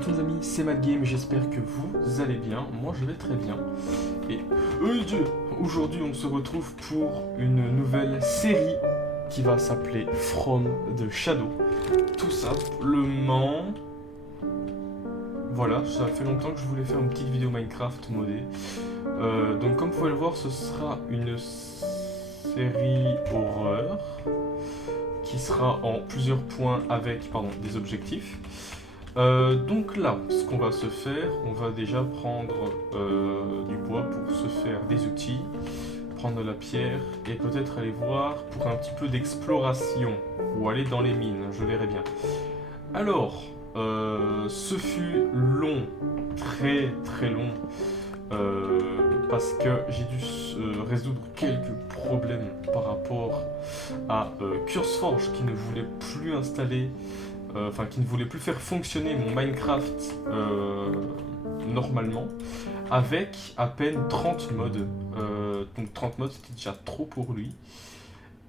tous les amis, c'est MadGame, j'espère que vous allez bien, moi je vais très bien. Et aujourd'hui on se retrouve pour une nouvelle série qui va s'appeler From the Shadow. Tout simplement... Voilà, ça fait longtemps que je voulais faire une petite vidéo Minecraft modée. Donc comme vous pouvez le voir, ce sera une série horreur qui sera en plusieurs points avec des objectifs. Donc là, ce qu'on va se faire, on va déjà prendre du bois pour se faire des outils, prendre de la pierre et peut-être aller voir pour un petit peu d'exploration ou aller dans les mines, je verrai bien. Alors, ce fut long, très très long, parce que j'ai dû résoudre quelques problèmes par rapport à CurseForge qui ne voulait plus installer, qui ne voulait plus faire fonctionner mon Minecraft normalement, avec à peine 30 mods. Donc 30 mods c'était déjà trop pour lui.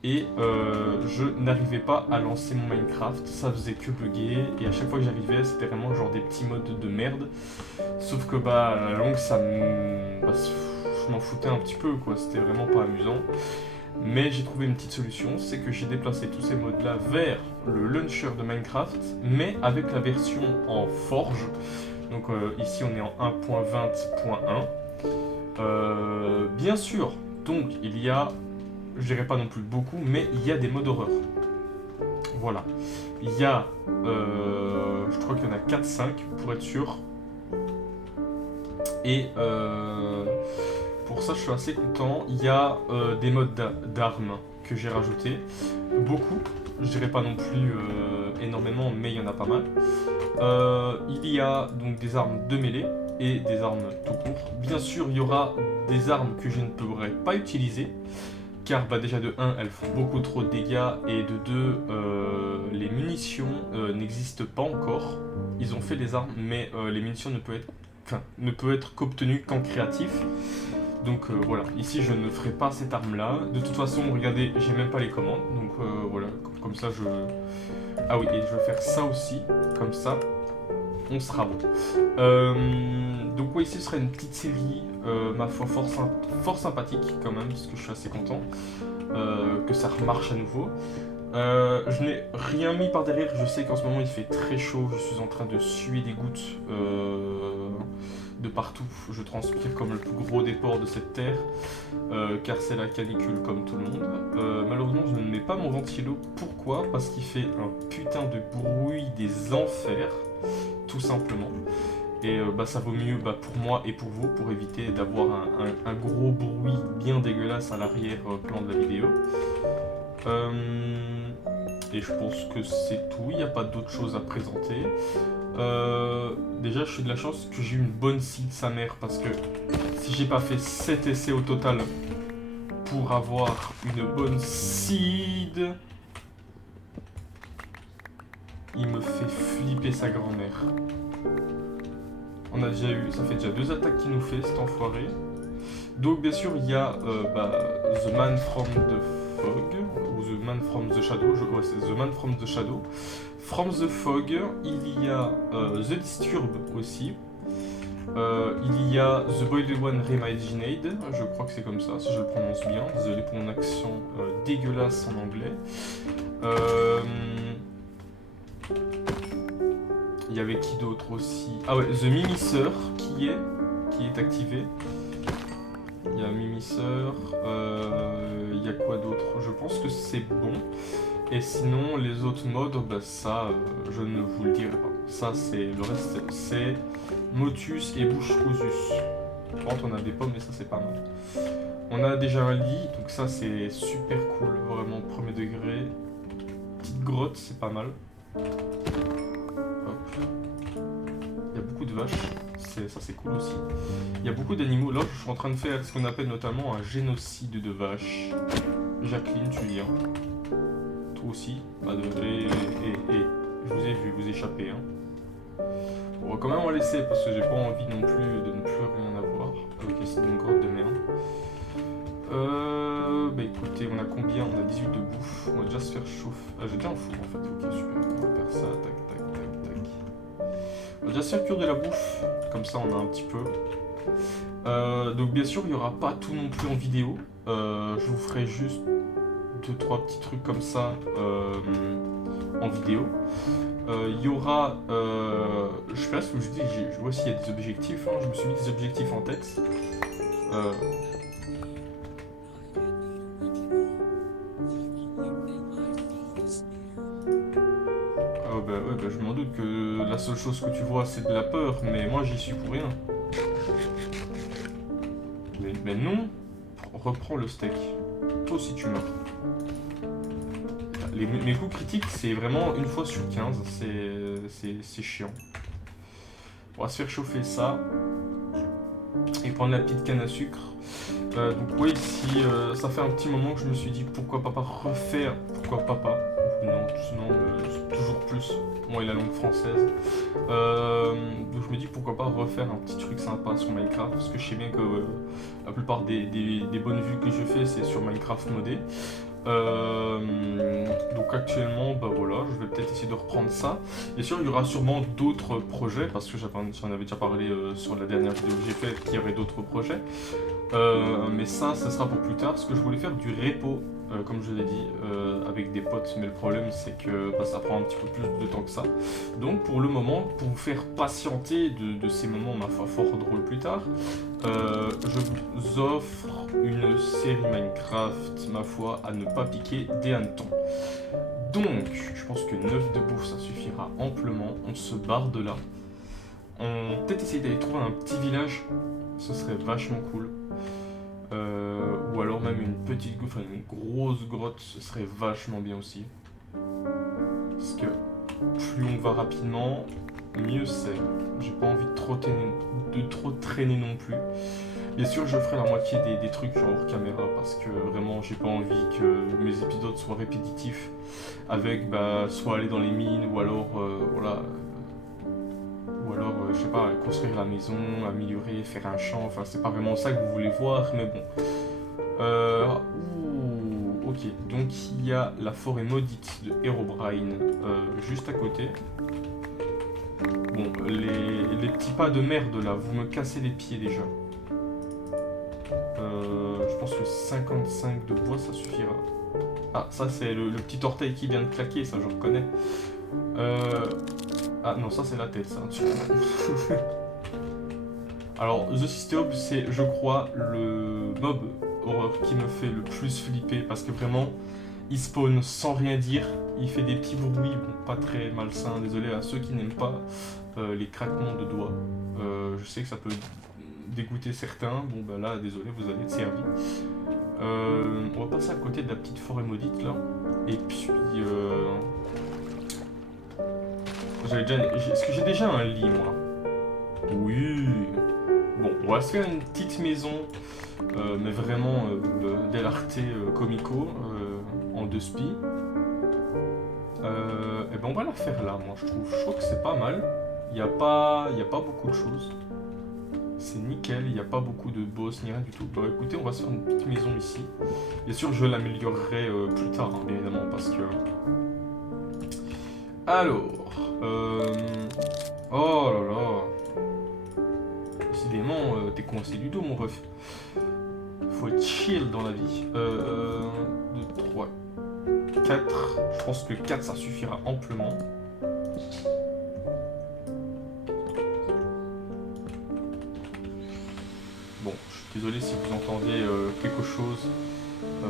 Et je n'arrivais pas à lancer mon Minecraft, ça faisait que bugger, et à chaque fois que j'arrivais, c'était vraiment genre des petits mods de merde. Sauf que à la longue, je m'en foutais un petit peu, quoi, c'était vraiment pas amusant. Mais j'ai trouvé une petite solution, c'est que j'ai déplacé tous ces mods là vers le launcher de Minecraft, mais avec la version en Forge. Donc ici on est en 1.20.1. Bien sûr, donc il y a... Je dirais pas non plus beaucoup, mais il y a des modes horreur. Voilà. Il y a... je crois qu'il y en a 4-5 pour être sûr. Et pour ça, je suis assez content. Il y a des modes d'armes que j'ai rajoutés. Beaucoup. Je dirais pas non plus énormément, mais il y en a pas mal. Il y a donc des armes de mêlée et des armes tout court. Bien sûr, il y aura des armes que je ne pourrai pas utiliser. Car déjà de 1, elles font beaucoup trop de dégâts, et de 2, les munitions n'existent pas encore. Ils ont fait des armes, mais les munitions ne peuvent être qu'obtenues qu'en créatif. Donc voilà, ici je ne ferai pas cette arme là. De toute façon, regardez, j'ai même pas les commandes. Donc voilà, comme ça je... Ah oui, et je vais faire ça aussi, comme ça, on sera bon. Donc oui, ici ce serait une petite série, ma foi, fort sympathique quand même, parce que je suis assez content que ça remarche à nouveau. Je n'ai rien mis par derrière, je sais qu'en ce moment il fait très chaud, je suis en train de suer des gouttes de partout. Je transpire comme le plus gros des porcs de cette terre, car c'est la canicule comme tout le monde. Malheureusement je ne mets pas mon ventilo. Pourquoi? Parce qu'il fait un putain de bruit des enfers, tout simplement. Et ça vaut mieux pour moi et pour vous, pour éviter d'avoir un gros bruit bien dégueulasse à l'arrière-plan de la vidéo. Et je pense que c'est tout, il n'y a pas d'autre chose à présenter. Déjà, je suis de la chance que j'ai eu une bonne seed sa mère, parce que si j'ai pas fait 7 essais au total pour avoir une bonne seed, il me fait flipper sa grand-mère. On a déjà eu, ça fait déjà 2 attaques qu'il nous fait, cet enfoiré. Donc bien sûr il y a The Man from the Fog, ou The Man from the Shadow, ouais c'est The Man from the Shadow. From the Fog, il y a The Disturb aussi. Il y a The Boiled One Reimagined, je crois que c'est comme ça, si je le prononce bien. Désolé pour mon accent dégueulasse en anglais. Il y avait qui d'autre aussi? Ah ouais, The Mimisseur qui est activé. Il y a Mimisseur. Il y a quoi d'autre? Je pense que c'est bon. Et sinon, les autres modes, ça, je ne vous le dirai pas. Ça, c'est le reste, c'est Motus et Bouche Cousus. Par contre, on a des pommes, mais ça, c'est pas mal. On a déjà un lit, donc ça, c'est super cool, vraiment premier degré. Petite grotte, c'est pas mal. Il y a beaucoup de vaches, ça c'est cool aussi. Il y a beaucoup d'animaux. Là, je suis en train de faire ce qu'on appelle notamment un génocide de vaches. Jacqueline, tu viens. Toi aussi. Je vous ai vu vous échapper. Hein. On va quand même en laisser parce que j'ai pas envie non plus de ne plus rien avoir. Ok, c'est une grotte de merde. Écoutez, on a combien? On a 18 de bouffe. On va déjà se faire chauffer. Ah, j'ai déjà un four en fait. Ok, super. On va faire ça. Tac, tac, tac, tac. On va déjà se faire cuire de la bouffe, comme ça on a un petit peu. Donc bien sûr il n'y aura pas tout non plus en vidéo. Je vous ferai juste 2-3 petits trucs comme ça en vidéo. Il y aura, je sais pas ce que je dis, je vois s'il y a des objectifs, hein, je me suis mis des objectifs en tête. Ouais, je m'en doute que la seule chose que tu vois c'est de la peur, mais moi j'y suis pour rien. Mais non, reprends le steak. Toi aussi tu meurs. Mes coups critiques c'est vraiment une fois sur 15, c'est chiant. On va se faire chauffer ça. Et prendre la petite canne à sucre. Donc oui, ici, ça fait un petit moment que je me suis dit pourquoi pas refaire. Pourquoi papa? Non, toujours plus. Moi et la langue française. Donc je me dis pourquoi pas refaire un petit truc sympa sur Minecraft. Parce que je sais bien que la plupart des bonnes vues que je fais c'est sur Minecraft modé. Donc actuellement, bah voilà, je vais peut-être essayer de reprendre ça. Bien sûr, il y aura sûrement d'autres projets parce que j'en avais déjà parlé sur la dernière vidéo que j'ai faite qu'il y aurait d'autres projets. Mais ça sera pour plus tard parce que je voulais faire du repo, comme je l'ai dit, avec des potes. Mais le problème, c'est que ça prend un petit peu plus de temps que ça. Donc pour le moment, pour vous faire patienter de ces moments, ma foi, fort drôles plus tard, je vous offre une série Minecraft, ma foi, à ne pas piquer des hannetons. Donc, je pense que 9 de bouffe, ça suffira amplement. On se barre de là. On va peut-être essayer d'aller trouver un petit village. Ce serait vachement cool. Ou alors même une petite gouffre, une grosse grotte, ce serait vachement bien aussi. Parce que plus on va rapidement, mieux c'est. J'ai pas envie de trop traîner non plus. Bien sûr, je ferai la moitié des trucs genre hors caméra parce que vraiment, j'ai pas envie que mes épisodes soient répétitifs avec soit aller dans les mines ou alors voilà. Ou alors, je sais pas, construire la maison, améliorer, faire un champ. Enfin, c'est pas vraiment ça que vous voulez voir, mais bon. Ok, donc il y a la forêt maudite de Herobrine juste à côté. Bon, les petits pas de merde là, vous me cassez les pieds déjà. Je pense que 55 de bois ça suffira. Ah, ça c'est le petit orteil qui vient de claquer, ça je reconnais. Ah non, ça c'est la tête, ça. Alors, The System, c'est, je crois, le mob horreur qui me fait le plus flipper parce que vraiment, il spawn sans rien dire, il fait des petits bruits, bon, pas très malsains, désolé à ceux qui n'aiment pas les craquements de doigts. Je sais que ça peut dégoûter certains, bon bah là, désolé, vous allez être servi. On va passer à côté de la petite forêt maudite là, et puis... Est-ce que j'ai déjà un lit, moi? Oui. Bon, on va se faire une petite maison, mais vraiment dell'arte comico, en 2 spi. Et ben on va la faire là, moi je trouve. Je trouve que c'est pas mal. Il n'y a pas beaucoup de choses. C'est nickel, il n'y a pas beaucoup de boss ni rien du tout. Bah écoutez, on va se faire une petite maison ici. Bien sûr, je l'améliorerai plus tard, hein, bien évidemment, parce que... Alors... Oh là là... Décidément, t'es coincé du dos, mon ref. Faut être chill dans la vie. 2, 3, 4. Je pense que 4, ça suffira amplement. Bon, je suis désolé si vous entendez quelque chose. 2,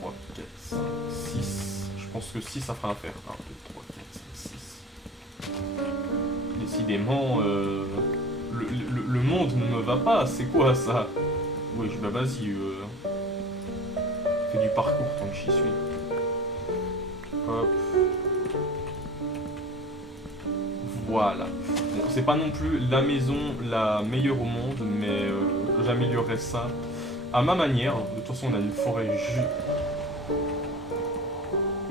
3, 4, 5, 6. Je pense que 6, ça fera affaire. 1, 2, 3, 4, 5, 6. Décidément, le monde ne me va pas. C'est quoi ça? Oui, bah vas-y. Fais du parcours tant que j'y suis. Hop. Voilà. Bon, c'est pas non plus la maison la meilleure au monde, mais j'améliorerai ça à ma manière. De toute façon, on a une forêt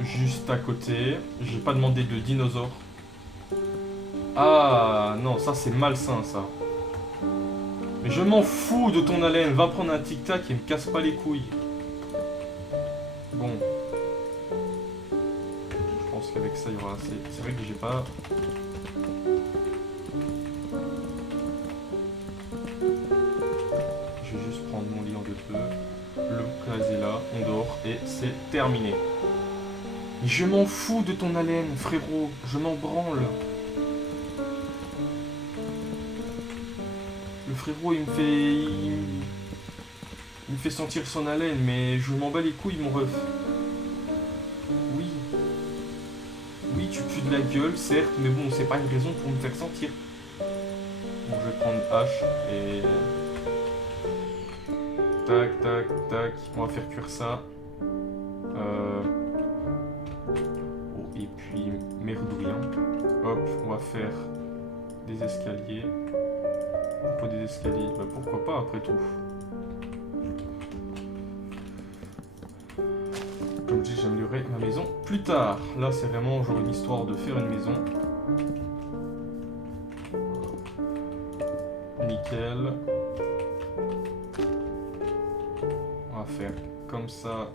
juste à côté. J'ai pas demandé de dinosaures. Ah non, ça c'est malsain ça. Mais je m'en fous de ton haleine. Va prendre un tic-tac et me casse pas les couilles. Bon. Je pense qu'avec ça il y aura assez. C'est vrai que j'ai pas... terminé. Et je m'en fous de ton haleine, frérot. Je m'en branle. Le frérot, il me fait sentir son haleine, mais je m'en bats les couilles, mon ref. Oui. Oui, tu pues de la gueule, certes, mais bon, c'est pas une raison pour me faire sentir. Bon, je vais prendre H et... Tac, tac, tac. On va faire cuire ça. Oh, et puis, merdouillant. Hop, on va faire des escaliers. Pourquoi des escaliers? Bah, pourquoi pas, après tout. Comme je dis, j'améliorerai ma maison plus tard. Là, c'est vraiment genre une histoire de faire une maison. Nickel. On va faire comme ça.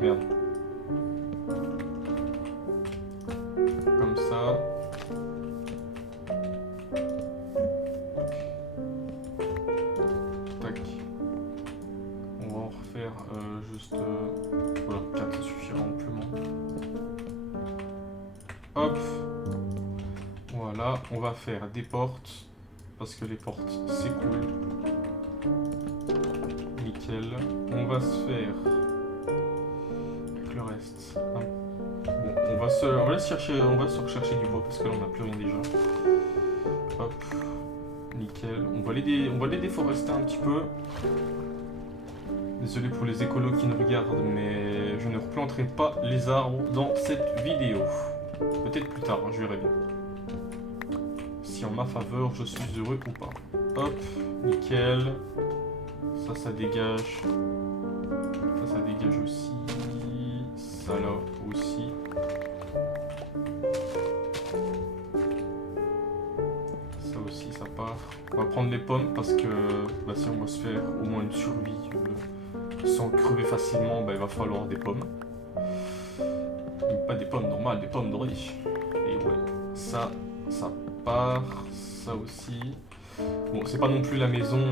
Merde. Comme ça. Tac. On va en refaire juste... voilà, 4 ça suffira amplement. Hop. Voilà, on va faire des portes. Parce que les portes, c'est cool. Nickel. On va se faire... avec le reste. Hein. Bon, on va se rechercher du bois parce que là on n'a plus rien déjà. Hop. Nickel. On va les déforester un petit peu. Désolé pour les écolos qui nous regardent, mais je ne replanterai pas les arbres dans cette vidéo. Peut-être plus tard, hein, je verrai bien. Si en ma faveur je suis heureux ou pas. Hop, nickel. Ça dégage. Ça dégage aussi. Ça là aussi. Ça aussi, ça part. On va prendre les pommes parce que bah, si on va se faire au moins une survie sans crever facilement, bah, il va falloir des pommes. Pas des pommes normales, des pommes dorées. Et ouais, ça part. Ça aussi. Bon, c'est pas non plus la maison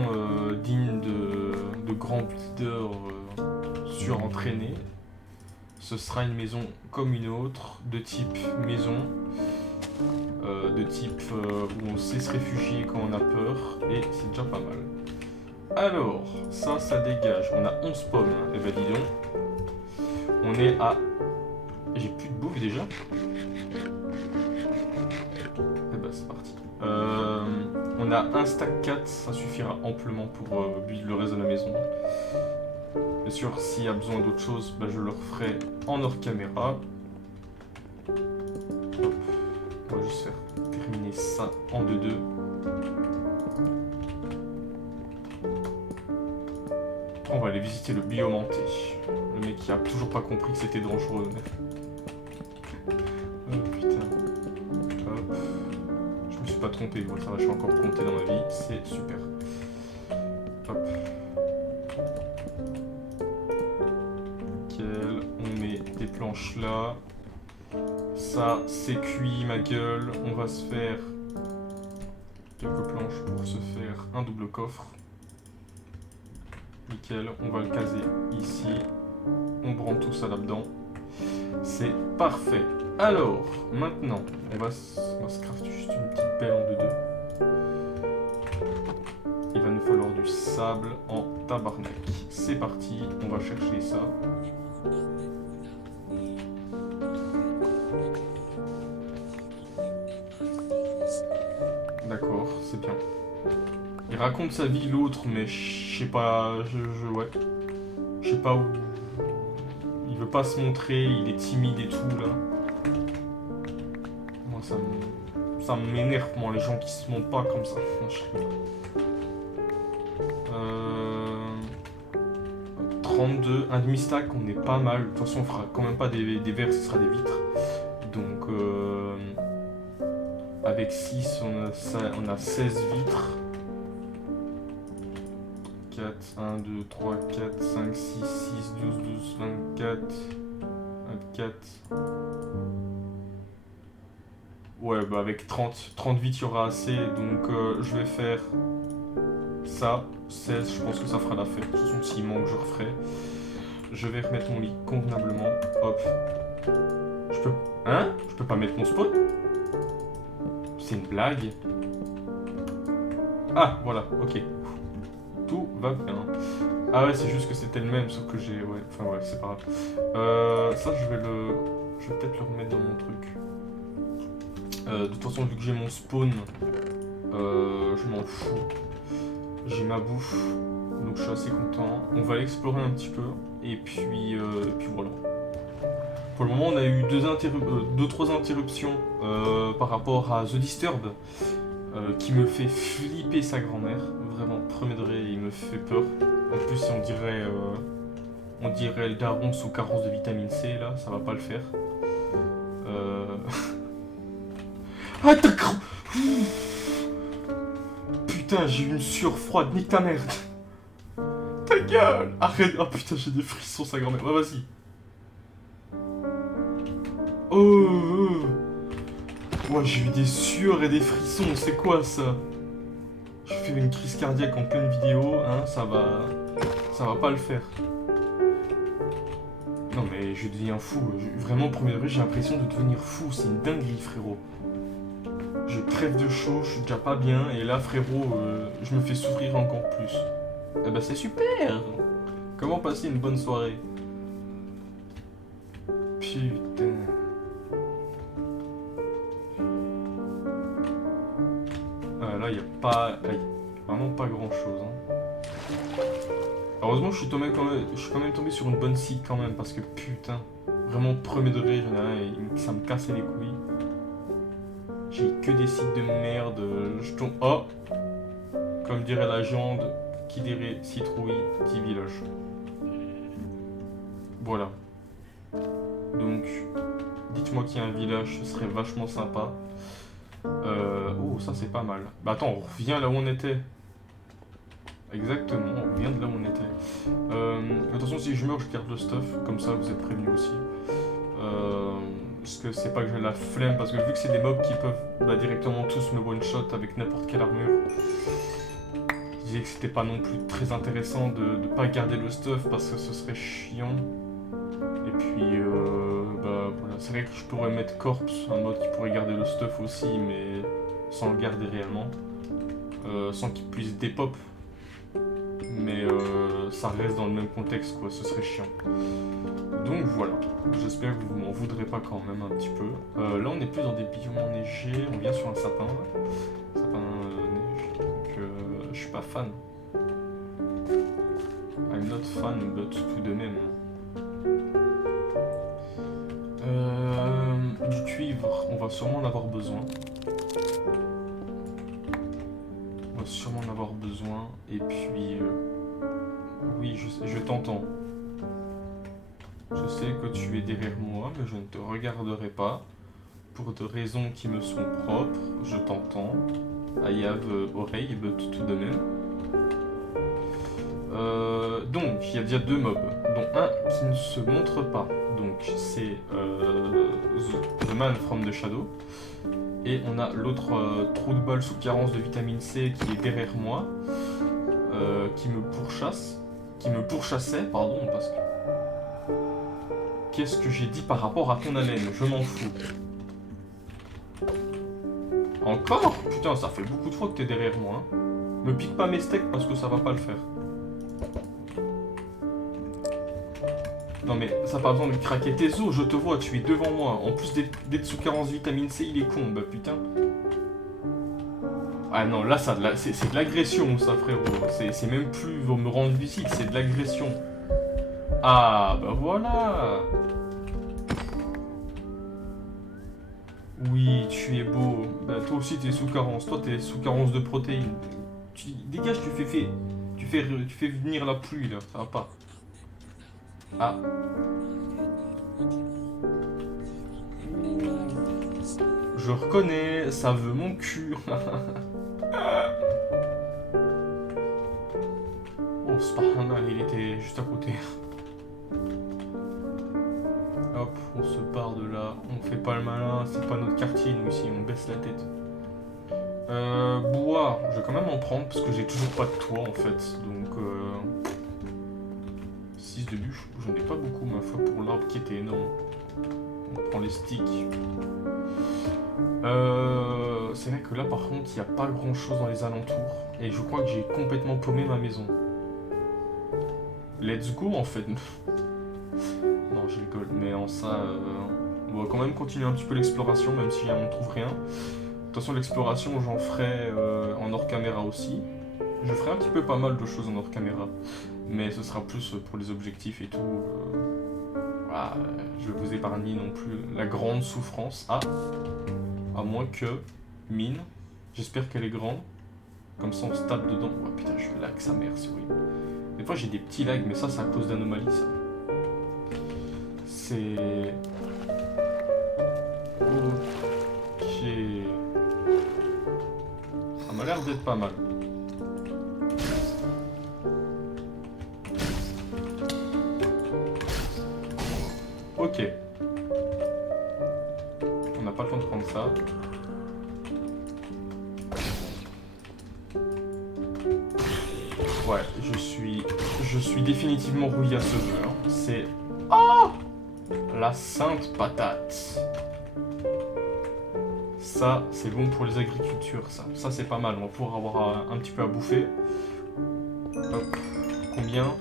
digne de grands builders surentraînés. Ce sera une maison comme une autre, de type maison, de type où on sait se réfugier quand on a peur, et c'est déjà pas mal. Alors, ça dégage. On a 11 pommes, et ben dis donc. On est à... J'ai plus de bouffe déjà. Et ben c'est parti. On a un stack 4, ça suffira amplement pour build le reste de la maison. Bien sûr, s'il y a besoin d'autre chose, bah, je le referai en hors caméra. Hop. On va juste faire terminer ça en 2-2. On va aller visiter le biome hanté. Le mec qui a toujours pas compris que c'était dangereux. Oh putain. Hop. Je me suis pas trompé, bon, ça va, je suis encore compté dans ma vie, c'est super. Hop. Nickel, on met des planches là. Ça, c'est cuit, ma gueule. On va se faire quelques planches pour se faire un double coffre. Nickel, on va le caser ici. On branle tout ça là-dedans. C'est parfait. Alors, maintenant, on va se crafter juste une petite pelle en 2-2. Il va nous falloir du sable en tabarnak. C'est parti, on va chercher ça. D'accord, c'est bien. Il raconte sa vie l'autre, mais je sais pas, ouais. Je sais pas où... Il veut pas se montrer, il est timide et tout, là. Moi, ça m'énerve, moi, les gens qui se montrent pas comme ça. 32, un demi-stack, on est pas mal. De toute façon, on fera quand même pas des verres, ce sera des vitres. Donc, avec 6, on a 16 vitres. 4, 1, 2, 3, 4, 5, 6, 6, 12, 12, 24, 24. Ouais, bah avec 30 vitres, il y aura assez. Donc je vais faire ça. 16, je pense que ça fera l'affaire. De toute façon, s'il manque, je referai. je vais remettre mon lit convenablement. Hop. Je peux... Hein? Je peux pas mettre mon spawn? C'est une blague. Ah, voilà, ok. Tout va bien. Ah ouais, c'est juste que c'était le même, sauf que j'ai... Ouais, enfin ouais, c'est pas grave. Ça, je vais peut-être le remettre dans mon truc. De toute façon, vu que j'ai mon spawn, je m'en fous. J'ai ma bouffe, donc je suis assez content. On va l'explorer un petit peu, et puis voilà. Pour le moment, on a eu 2-3 interruptions par rapport à The Disturbed, qui me fait flipper sa grand-mère. Vraiment, premier degré, il me fait peur. En plus, on dirait le daron sous carence de vitamine C, là, ça va pas le faire. Ah, d'accord. Putain, j'ai eu une sueur froide, nique ta merde. Ta gueule. Arrête. Ah putain, j'ai des frissons, sa grand-mère. Ouais, vas-y. Oh. Ouais, j'ai eu des sueurs et des frissons, c'est quoi ça? Je vais faire une crise cardiaque en pleine vidéo, hein, ça va pas le faire. Non mais je deviens fou, vraiment premier degré j'ai l'impression de devenir fou, c'est une dinguerie frérot. Je crève de chaud, je suis déjà pas bien, et là frérot, je me fais souffrir encore plus. Eh ben c'est super. Comment passer une bonne soirée? Putain. Ah, là, il n'y a pas... vraiment pas grand-chose. Hein. Heureusement, je suis quand même tombé sur une bonne site quand même, parce que putain, vraiment premier degré, j'en ai rien, et ça me cassait les couilles. J'ai que des sites de merde, je tombe... Oh! Comme dirait la légende, qui dirait citrouille, dit village. Voilà. Donc, dites-moi qu'il y a un village, ce serait vachement sympa. Oh, ça c'est pas mal. Bah attends, on revient là où on était. Exactement, on revient de là où on était. Attention, si je meurs, je garde le stuff, comme ça vous êtes prévenus aussi. Parce que c'est pas que j'ai la flemme, parce que vu que c'est des mobs qui peuvent directement tous me one-shot avec n'importe quelle armure, je disais que c'était pas non plus très intéressant de pas garder le stuff parce que ce serait chiant. Et puis, bah voilà, c'est vrai que je pourrais mettre Corpse, un mode qui pourrait garder le stuff aussi, mais sans le garder réellement. Sans qu'il puisse dépop. Mais ça reste dans le même contexte, quoi, ce serait chiant. Donc voilà, j'espère que vous m'en voudrez pas quand même un petit peu. Là, on est plus dans des biomes enneigés, on vient sur un sapin, sapin neige, donc je suis pas fan. I'm not fan, but tout de même. Du cuivre, on va sûrement en avoir besoin. On va sûrement en avoir besoin. Et puis... oui, je t'entends. Je sais que tu es derrière moi, mais je ne te regarderai pas. Pour des raisons qui me sont propres, je t'entends. I have oreille, but tout de même. Donc, il y a déjà deux mobs, dont un qui ne se montre pas. Donc, c'est The Man from the Shadow. Et on a l'autre trou de balle sous carence de vitamine C qui est derrière moi, qui me pourchasse. Qui me pourchassait, pardon, parce que... Qu'est-ce que j'ai dit par rapport à ton haleine? Je m'en fous. Encore? Putain, ça fait beaucoup de fois que t'es derrière moi. Hein. Me pique pas mes steaks parce que ça va pas le faire. Non mais ça n'a pas besoin de craquer tes os, je te vois, tu es devant moi. En plus d'être sous carence vitamine C, il est con, bah putain. Ah non, là c'est de l'agression ça frérot. C'est même plus me rendre visite, c'est de l'agression. Ah bah voilà. Oui, tu es beau. Bah toi aussi t'es sous carence, toi t'es sous carence de protéines. Dégage, tu fais venir la pluie là, ça va pas. Ah. Je reconnais, ça veut mon cul. Oh, Spartan, il était juste à côté. Hop, on se part de là. On fait pas le malin, c'est pas notre quartier, nous ici, on baisse la tête. Bois, je vais quand même en prendre parce que j'ai toujours pas de toit en fait. Donc, 6 6 de bûches. J'en ai pas beaucoup, ma foi, pour l'arbre qui était énorme. On prend les sticks. C'est vrai que là, par contre, il n'y a pas grand-chose dans les alentours. Et je crois que j'ai complètement paumé ma maison. Let's go, en fait. Non, je rigole. Mais en ça, on va quand même continuer un petit peu l'exploration, même si on ne trouve rien. De toute façon, l'exploration, j'en ferai en hors caméra aussi. Je ferai un petit peu pas mal de choses en hors caméra. Mais ce sera plus pour les objectifs et tout. Voilà, je vais vous épargner non plus la grande souffrance. Ah, à moins que mine. J'espère qu'elle est grande. Comme ça, on se tape dedans. Ouais, putain, je lag sa mère, c'est horrible. Des fois, j'ai des petits lags, mais ça, c'est à cause d'anomalies, ça. C'est... Ok. Ça m'a l'air d'être pas mal. Ok. On n'a pas le temps de prendre ça. Ouais, je suis définitivement rouillé à ce jeu. Hein. C'est... Oh, la sainte patate. Ça, c'est bon pour les agricultures, ça. Ça, c'est pas mal. On va pouvoir avoir un petit peu à bouffer. Hop. Combien?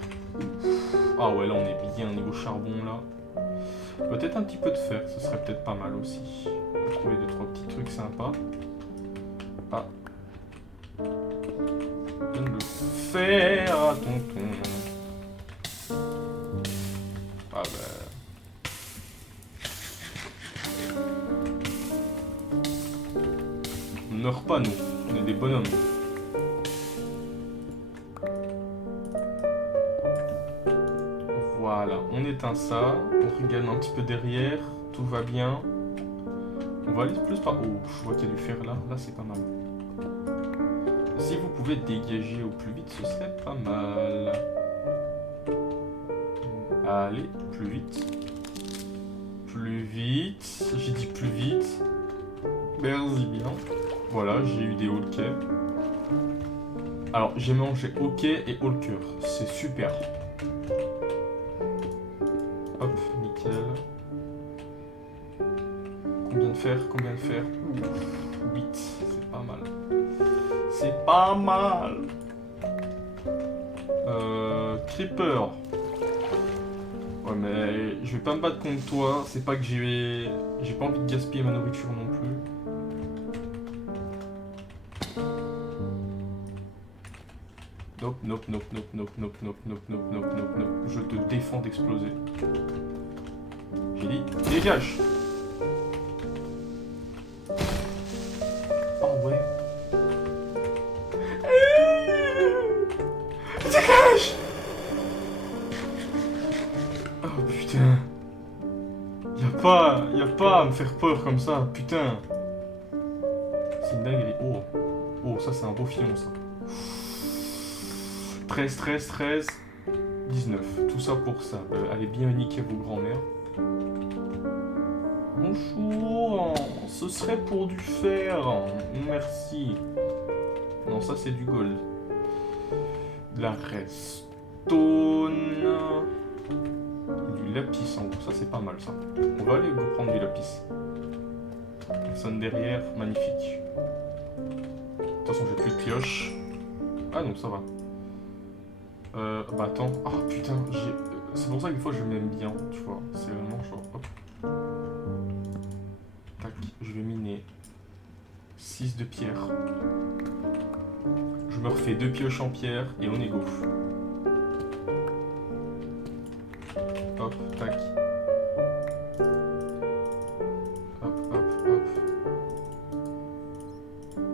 Ah ouais, là, on est bien niveau charbon, là. Peut-être un petit peu de fer, ce serait peut-être pas mal aussi. On va trouver 2-3 petits trucs sympas. Ah. Donne le fer à tonton. Ah bah... On meurt pas, nous. On est des bonhommes. Voilà, on éteint ça. On regarde un petit peu derrière. Tout va bien. On va aller plus par... Oh, je vois qu'il y a du fer là. Là, c'est pas mal. Si vous pouvez dégager au plus vite, ce serait pas mal. Allez, plus vite. Plus vite. J'ai dit plus vite. Merci bien. Voilà, j'ai eu des Hulkers. Alors, j'ai mangé hockey et Hulker. C'est super. Hop, nickel. Combien de fer? Combien de fer? 8. C'est pas mal. C'est pas mal. Creeper. Ouais, mais je vais pas me battre contre toi. C'est pas que j'ai pas envie de gaspiller ma nourriture non plus. Nope, nope, nope, nope, nope, nope, nope, nope, nope, nope, nope, nope. Je te défends d'exploser. J'ai dit, dégage! Oh ouais. Dégage! Oh putain. Y'a pas à me faire peur comme ça, putain. C'est une dinguerie. Oh. Oh, ça c'est un beau filon ça. 13, 13, 13, 19. Tout ça pour ça. Allez bien niquer vos grands-mères. Bonjour. Ce serait pour du fer. Merci. Non, ça c'est du gold. De la redstone. Du lapis en haut. Ça c'est pas mal ça. On va aller prendre du lapis. Personne derrière. Magnifique. De toute façon, j'ai plus de pioche. Ah non, ça va. Bah attends. Ah putain, c'est pour ça que des fois je m'aime bien, tu vois. C'est vraiment genre, hop. Tac, je vais miner 6 de pierre. Je me refais 2 pioches en pierre et on est go. Hop, tac. Hop, hop, hop.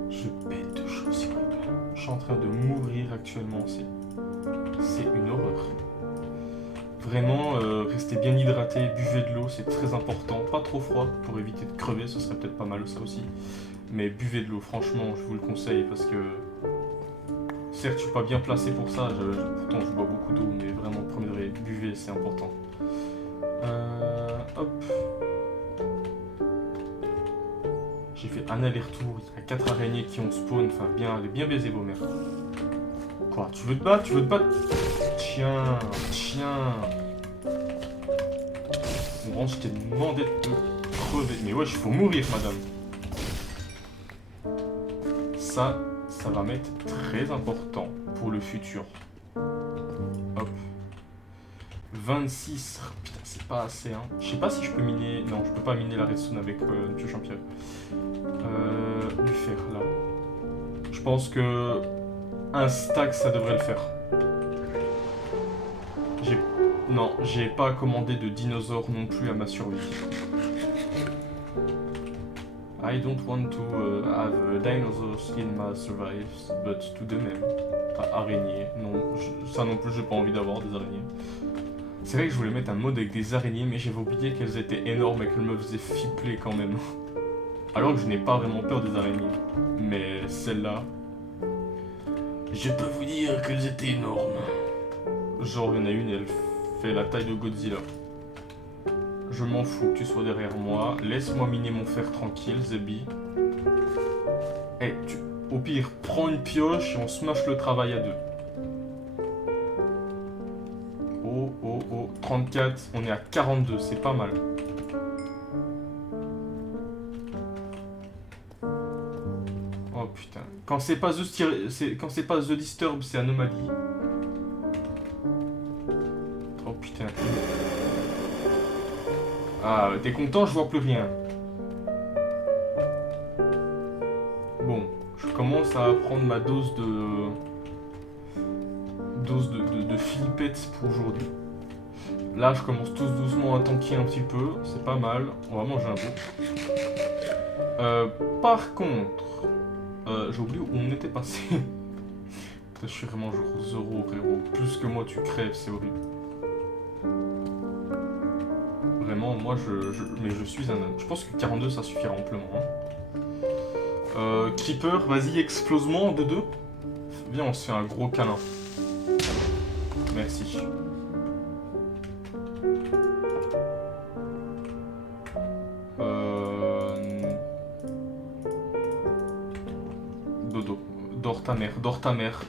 Je pète de choses, c'est horrible. Je suis en train de mourir actuellement, c'est une horreur. Vraiment, restez bien hydraté, buvez de l'eau, c'est très important. Pas trop froid pour éviter de crever, ce serait peut-être pas mal ça aussi. Mais buvez de l'eau, franchement, je vous le conseille parce que... Certes, je suis pas bien placé pour ça, pourtant je bois beaucoup d'eau, mais vraiment, premier degré, buvez, c'est important. Hop. J'ai fait un aller-retour, il y a 4 araignées qui ont spawn, enfin bien, allez bien baiser vos mères. Quoi, tu veux te battre? Tu veux te battre? Tiens, tiens. Bon, je t'ai demandé de te crever. Mais wesh, faut mourir, madame. Ça va m'être très important pour le futur. Hop. 26. Putain, c'est pas assez, hein. Je sais pas si je peux miner... Non, je peux pas miner la redstone avec une pioche en pierre. Du fer, là. Je pense que... un stack, ça devrait le faire. Non, j'ai pas commandé de dinosaures non plus à ma survie. I don't want to have dinosaurs in my survives, but to the même. Araignées, non, ça non plus j'ai pas envie d'avoir des araignées. C'est vrai que je voulais mettre un mode avec des araignées, mais j'avais oublié qu'elles étaient énormes et qu'elles me faisaient flipper quand même. Alors que je n'ai pas vraiment peur des araignées. Mais celle-là... je peux vous dire qu'elles étaient énormes. Genre, il y en a une, elle fait la taille de Godzilla. Je m'en fous que tu sois derrière moi. Laisse-moi miner mon fer tranquille, Zebi. Eh, au pire, prends une pioche et on smash le travail à deux. Oh, oh, oh. 34, on est à 42, c'est pas mal. Oh putain. Quand c'est pas The Disturb, c'est Anomalie. Oh putain. Ah, t'es content, je vois plus rien. Bon, je commence à prendre ma dose de flippettes pour aujourd'hui. Là, je commence tous doucement à tanker un petit peu, c'est pas mal. On va manger un peu. Par contre, j'ai oublié où on était passé. Putain, je suis vraiment genre 0, frérot. Plus que moi, tu crèves, c'est horrible. Vraiment, moi, mais je suis un âne. Je pense que 42, ça suffira amplement. Hein. Creeper, vas-y, explose-moi en 2-2. Viens, on se fait un gros câlin. Merci. Dodo. Dors ta mère, dors ta mère.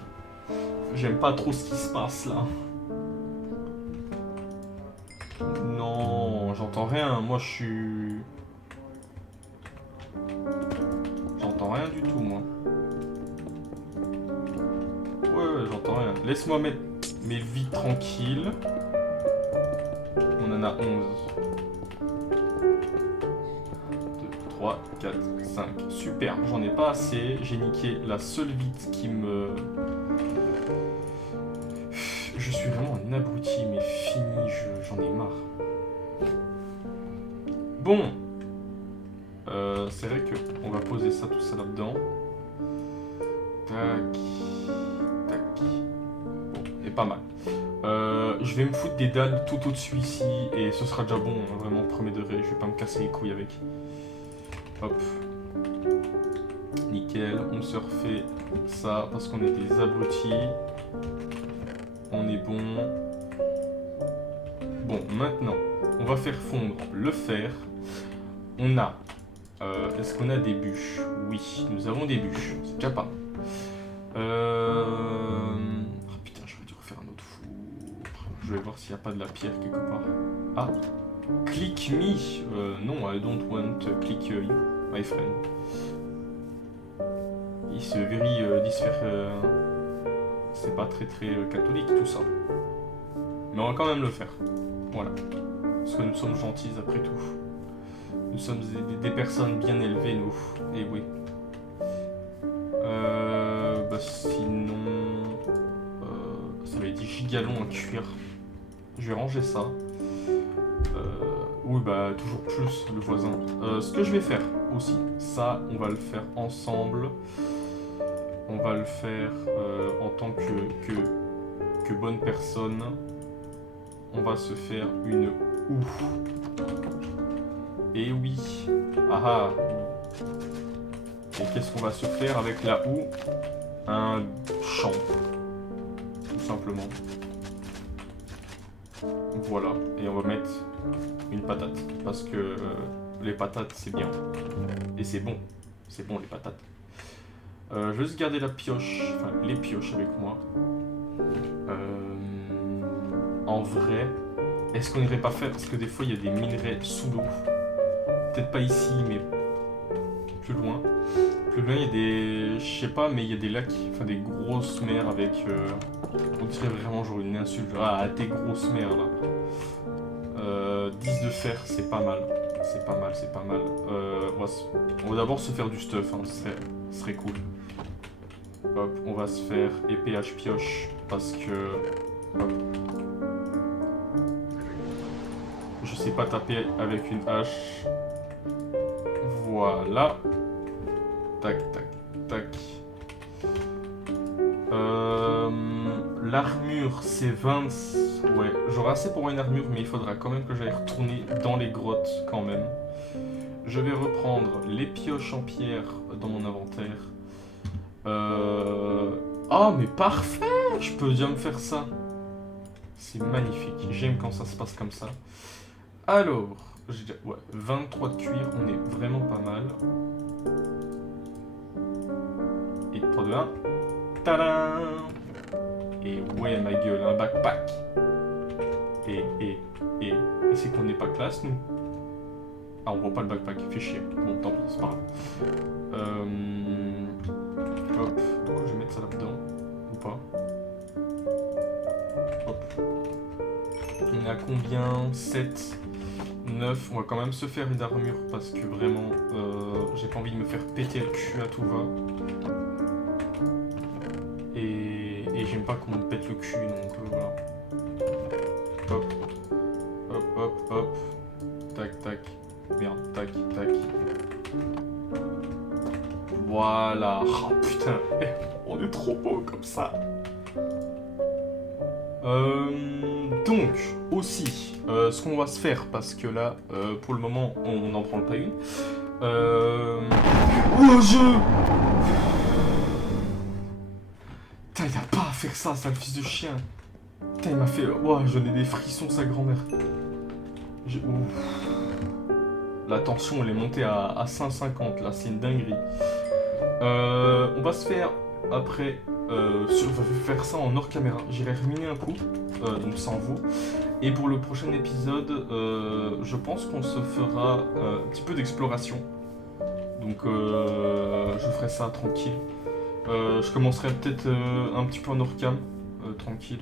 J'aime pas trop ce qui se passe là. Non, j'entends rien. Moi, je suis... j'entends rien du tout, moi. Ouais, j'entends rien. Laisse-moi mettre mes vies tranquilles. On en a 11. 2, 3, 4, 5. Super, j'en ai pas assez. J'ai niqué la seule vite qui me... Je suis vraiment un abruti, mais fini, j'en ai marre. Bon. C'est vrai que on va poser ça, tout ça là-dedans. Tac. Tac. Bon, et pas mal. Je vais me foutre des dalles tout au-dessus ici, et ce sera déjà bon, hein, vraiment, premier degré. Je vais pas me casser les couilles avec. Hop. Nickel, on se refait ça, parce qu'on est des abrutis. On est bon. Bon, maintenant, on va faire fondre le fer. On a... est-ce qu'on a des bûches? Oui, nous avons des bûches. C'est déjà pas mal. Oh putain, j'aurais dû refaire un autre four. Je vais voir s'il n'y a pas de la pierre quelque part. Ah, click me. Non, I don't want to click you, my friend. Il se very c'est pas très catholique tout ça. Mais on va quand même le faire. Voilà. Parce que nous sommes gentils après tout. Nous sommes des personnes bien élevées, nous. Et oui. Bah sinon... ça va être des gigalons à cuire. Je vais ranger ça. Oui, bah toujours plus, le voisin. Ce que je vais faire aussi, ça, on va le faire ensemble. On va le faire en tant que bonne personne. On va se faire une ouf. Et oui. Ah ah. Et qu'est-ce qu'on va se faire avec la houe? Un champ. Tout simplement. Voilà. Et on va mettre une patate. Parce que les patates, c'est bien. Et c'est bon. C'est bon, les patates. Je vais juste garder la pioche. Enfin, les pioches avec moi. En vrai, Est-ce qu'on irait pas faire, parce que des fois il y a des minerais sous l'eau. Peut-être pas ici, mais plus loin. Plus loin, il y a des... Je sais pas, mais il y a des lacs, enfin des grosses mers avec... on dirait vraiment genre une insulte. Ah, des grosses mers là. 10 de fer, c'est pas mal. C'est pas mal, c'est pas mal. On va d'abord se faire du stuff, hein, ce serait cool. Hop, on va se faire épée hache pioche, parce que... Hop. Je sais pas taper avec une hache. Voilà. Tac, tac, tac. L'armure, c'est 20... Ouais, j'aurai assez pour une armure, mais il faudra quand même que j'aille retourner dans les grottes, quand même. Je vais reprendre les pioches en pierre dans mon inventaire. Ah, mais parfait! Je peux déjà me faire ça. C'est magnifique. J'aime quand ça se passe comme ça. Alors, ouais, 23 de cuir, on est vraiment pas mal. Et 3, 2, 1. Tadam! Et ouais, ma gueule, un backpack. Et c'est qu'on n'est pas classe, nous. Ah, on voit pas le backpack, fait chier. Bon, tant pis, c'est pas grave. Hop, du coup, je vais mettre ça là-dedans. Ou pas? Hop. On est à combien? 7, 9. On va quand même se faire une armure parce que vraiment, j'ai pas envie de me faire péter le cul à tout va. Et j'aime pas qu'on me pète le cul, donc voilà. Hop, hop, hop, hop. Tac, tac. Merde, tac, tac. Voilà. Oh putain, on est trop beau comme ça. Donc, aussi, ce qu'on va se faire, parce que là, pour le moment, on n'en prend pas une. Oh, Putain, il a pas à faire ça, sale fils de chien. Putain, il m'a fait... Ouah, j'en ai des frissons, sa grand-mère. La tension, elle est montée à 150, là, c'est une dinguerie. On va se faire, après... on va faire ça en hors caméra. J'irai reminer un coup, donc ça en vaut. Et pour le prochain épisode, je pense qu'on se fera un petit peu d'exploration. Donc je ferai ça tranquille. Je commencerai peut-être un petit peu en hors cam, tranquille.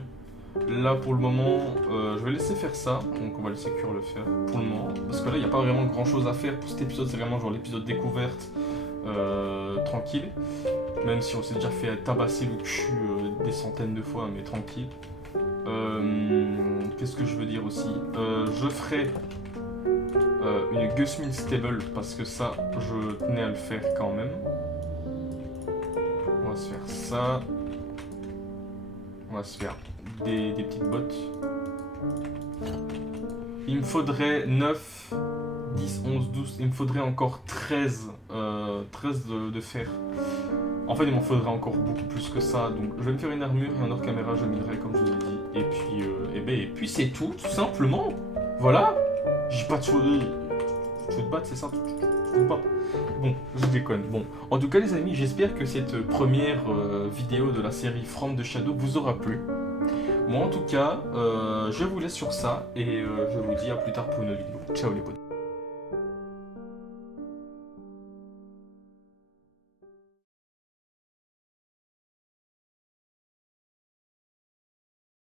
Là pour le moment, je vais laisser faire ça. Donc on va laisser Cure le faire pour le moment. Parce que là il n'y a pas vraiment grand chose à faire pour cet épisode. C'est vraiment genre l'épisode découverte, tranquille. Même si on s'est déjà fait tabasser le cul des centaines de fois, mais tranquille. Qu'est-ce que je veux dire aussi? Je ferai une Gusmin Stable parce que ça, je tenais à le faire quand même. On va se faire ça. On va se faire des petites bottes. Il me faudrait 9, 10, 11, 12. Il me faudrait encore 13, 13 de fer. En fait, il m'en faudrait encore beaucoup plus que ça. Donc, je vais me faire une armure et en hors caméra, je minerai comme je vous ai dit. Et puis c'est tout simplement. Voilà. J'ai pas de chose. Tu veux te battre, c'est ça? Ou pas? Bon, je déconne. Bon, en tout cas, les amis, j'espère que cette première vidéo de la série From the Shadow vous aura plu. Moi, en tout cas, je vous laisse sur ça et je vous dis à plus tard pour une autre vidéo. Ciao les potes.